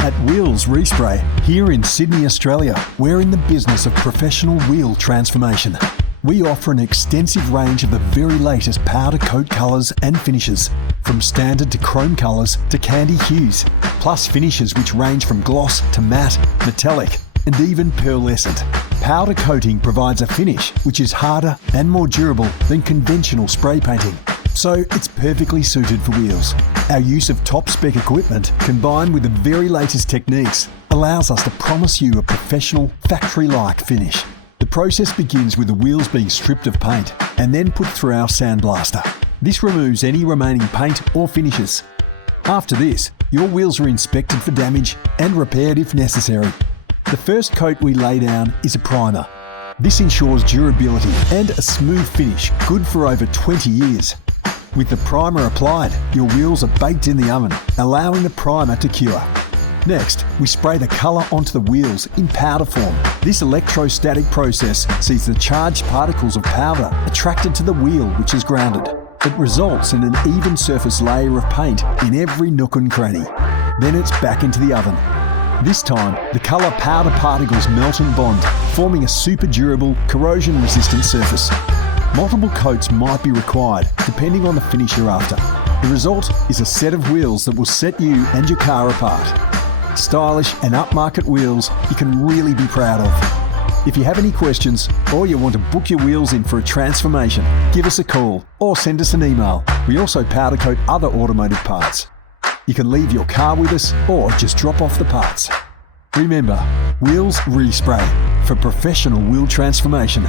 At Wheels Respray, here in Sydney, Australia, we're in the business of professional wheel transformation. We offer an extensive range of the very latest powder coat colours and finishes, from standard to chrome colours to candy hues, plus finishes which range from gloss to matte, metallic, and even pearlescent. Powder coating provides a finish which is harder and more durable than conventional spray painting, so it's perfectly suited for wheels. Our use of top-spec equipment, combined with the very latest techniques, allows us to promise you a professional, factory-like finish. The process begins with the wheels being stripped of paint and then put through our sandblaster. This removes any remaining paint or finishes. After this, your wheels are inspected for damage and repaired if necessary. The first coat we lay down is a primer. This ensures durability and a smooth finish, good for over 20 years. With the primer applied, your wheels are baked in the oven, allowing the primer to cure. Next, we spray the colour onto the wheels in powder form. This electrostatic process sees the charged particles of powder attracted to the wheel, which is grounded. It results in an even surface layer of paint in every nook and cranny. Then it's back into the oven. This time, the colour powder particles melt and bond, forming a super durable, corrosion-resistant surface. Multiple coats might be required, depending on the finish you're after. The result is a set of wheels that will set you and your car apart. Stylish and upmarket wheels you can really be proud of. If you have any questions or you want to book your wheels in for a transformation, give us a call or send us an email. We also powder coat other automotive parts. You can leave your car with us or just drop off the parts. Remember, Wheels Respray for professional wheel transformation.